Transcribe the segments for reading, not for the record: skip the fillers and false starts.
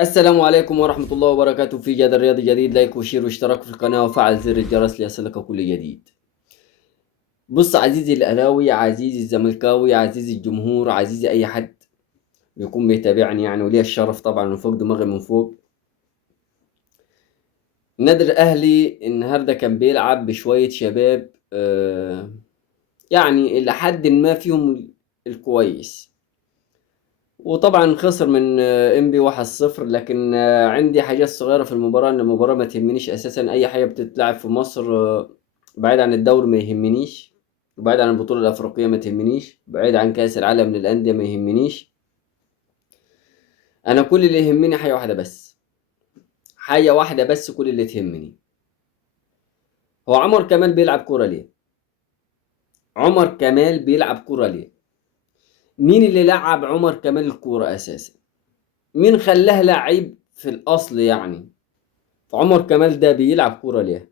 السلام عليكم ورحمة الله وبركاته في جدل رياضي جديد. لايك وشير واشتراك في القناة وفعل زر الجرس ليصلك كل جديد. بص عزيزي الأهلاوي، عزيزي الزملكاوي، عزيزي الجمهور، عزيزي أي حد بيكون بيتابعني يعني، وليه الشرف طبعا من فوق دماغي من فوق. النادي الأهلي النهاردة كان بيلعب بشوية شباب، يعني إلى حد ما فيهم الكويس، وطبعا خسر من انبي 1-0. لكن عندي حاجات صغيرة في المباراة، ان المباراة ما تهمنيش اساسا. اي حاجة بتتلعب في مصر بعيد عن الدوري ما يهمنيش، وبعيد عن البطولة الافريقية ما تهمنيش، بعيد عن كأس العالم للأندية ما يهمنيش. انا كل اللي يهمني حاجة واحدة بس، حاجة واحدة بس كل اللي تهمني. هو عمر كمال بيلعب كورة ليه؟ عمر كمال بيلعب كورة ليه؟ مين اللي لعب عمر كمال الكورة اساسا؟ مين خلاه لعيب في الاصل يعني؟ عمر كمال ده بيلعب كورة ليه؟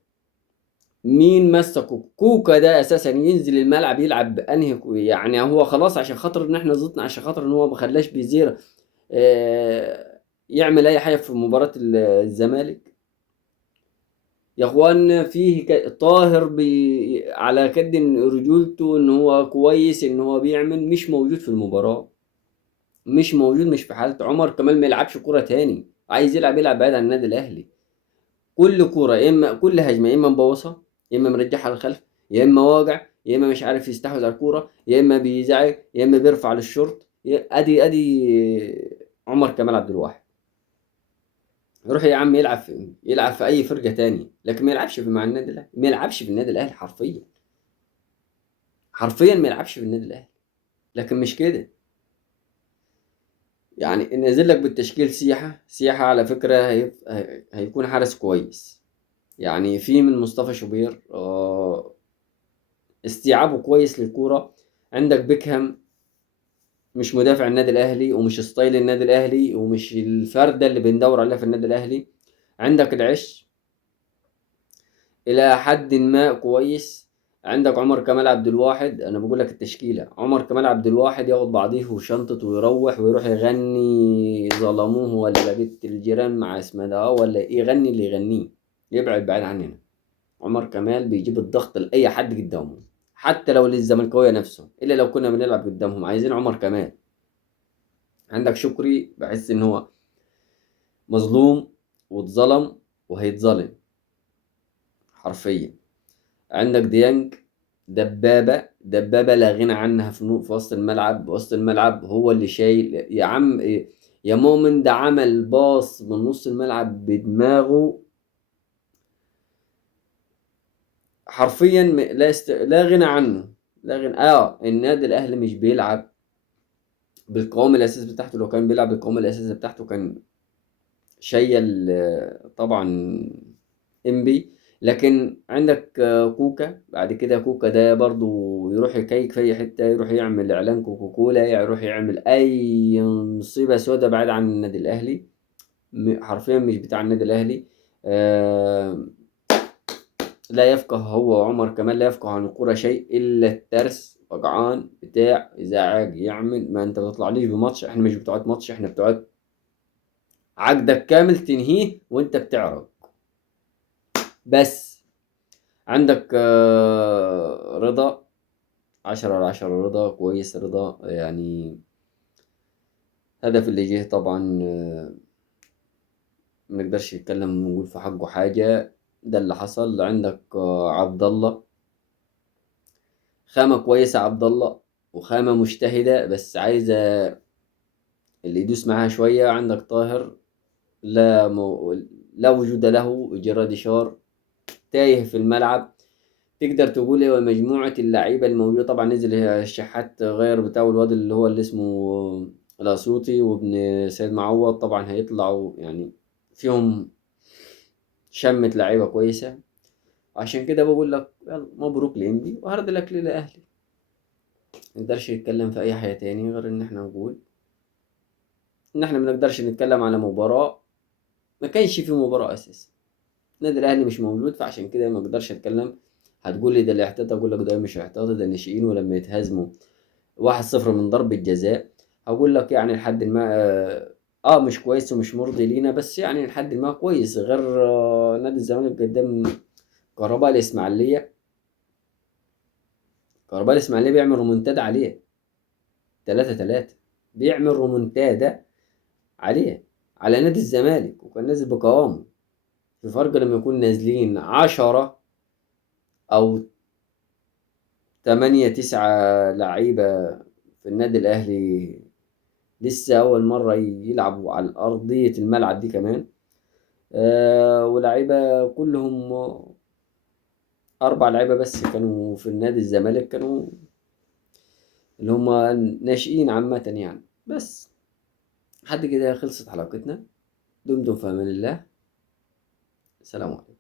مين مسكه؟ كوكا ده اساسا ينزل الملعب يلعب بانهي يعني هو خلاص عشان خاطر ان احنا زطنا، عشان خاطر ان هو ما خلاش بيزير يعمل اي حاجه في مباراه الزمالك. يا اخوان فيه طاهر على كد إن رجولته ان هو كويس، ان هو بيعمل، مش موجود في المباراه، مش موجود، مش في حالته. عمر كمال ما يلعبش كوره تاني، عايز يلعب بعيد عن النادي الاهلي. كل كورة يا اما كل هجمة يا اما مبوظها، يا اما مرجعها للخلف، يا اما واقع، يا اما مش عارف يستحوذ على الكورة، يا اما بيزعج، يا اما بيرفع للشورت. ادي عمر كمال عبد الواحد. يروح يا عم يلعب في اي فرقة تانية، لكن ما يلعبش مع النادي الاهلي، ما يلعبش في النادي الاهلي حرفيا. حرفيا ما يلعبش في النادي الاهلي. لكن مش كده، يعني نازل لك بالتشكيل. سياحة على فكرة هيكون حارس كويس. يعني في من مصطفى شوبير استيعابه كويس للكورة. عندك بيكهام، مش مدافع النادي الاهلي، ومش ستايل النادي الاهلي، ومش الفردة اللي بندور عليها في النادي الاهلي. عندك العش الى حد ما كويس. عندك عمر كمال عبد الواحد، انا بقول لك التشكيلة: عمر كمال عبد الواحد ياخد بعضيه وشنطته ويروح ويروح يغني ظلموه ولا بيت الجيران مع اسمه ده، ولا يغني اللي يغنيه، يبعد بعيد عننا. عمر كمال بيجيب الضغط لأي حد قدامه، حتى لو للزملكاوية نفسه، إلا لو كنا بنلعب قدامهم عايزين عمر كمال. عندك شكري، بحس إن هو مظلوم واتظلم وهيتظلم حرفيا. عندك ديانج، دبابة دبابة لا غنى عنها في وسط الملعب. وسط الملعب هو اللي شايل يا عم. يا مؤمن ده عمل باص من نص الملعب بدماغه حرفيا. لا غنى عنه. لا غنى. النادي الاهلي مش بيلعب بالقوام الاساسي بتاعته. لو كان بيلعب بالقوام الاساسي بتاعته كان شيل طبعا انبي. لكن عندك كوكا. بعد كده كوكا ده برضو يروح يكيك في اي حته، يروح يعمل اعلان كوكاكولا، يروح يعمل اي مصيبه سوداء بعيد عن النادي الاهلي. حرفيا مش بتاع النادي الاهلي. آه، لا يفقه هو وعمر كمال، لا يفقه عن الكرة شيء إلا الترس، وقعان بتاع إزعاج يعمل. ما أنت بتطلعليش بماتش، إحنا مش بتوعات ماتش، إحنا بتوعات عقدك كامل تنهيه وأنت بتعرض بس. عندك رضا، 10/10. رضا كويس، رضا يعني. هدف اللي جه طبعا ما نقدرش نتكلم ونقول في حقه حاجة. ده اللي حصل. عندك عبد الله، خامة كويسة عبد الله، وخامة مجتهدة بس عايزة اللي يدوس معاها شوية. عندك طاهر، لا وجود له. جراديشار تايه في الملعب. تقدر تقول هو مجموعة اللعيبة الموجودة. طبعا نزل الشحات غير بتاع الواد اللي اسمه الأسيوطي، وابن سيد معوض طبعا هيطلعوا يعني، فيهم شمة لعيبة كويسة. عشان كده بقول لك يلا مبروك لإنبي، وهارد لك للأهلي. منقدرش نتكلم في أي حاجة تاني غير إن احنا نقول إن احنا منقدرش نتكلم على مباراة ما كانش في مباراة أساسا. النادي الاهلي مش موجود، فعشان كده ما اقدرش اتكلم. هتقول لي ده الاحتياط، اقول لك ده مش احتياط، ده ناشئين. ولما يتهزموا 1-0 من ضربة جزاء، هقول لك يعني لحد ما مش كويس ومش مرضي لينا، بس يعني لحد ما كويس. غير نادي الزمالك قدام كهرباء الإسماعيلية. كهرباء الإسماعيلية بيعمل رومنتادا عليه 3-3، بيعمل رومنتادا عليه على نادي الزمالك، وكان نازل بقوامه. في فرق لما يكون نازلين 10 أو 8-9 لعيبة في النادي الأهلي، لسه أول مرة يلعبوا على أرضية الملعب دي كمان. ولاعيبة كلهم 4 لعيبة بس كانوا في النادي الزمالك، كانوا اللي هم ناشئين عامة يعني. بس لحد كده خلصت حلقتنا. دمتم في أمان الله. سلام عليكم.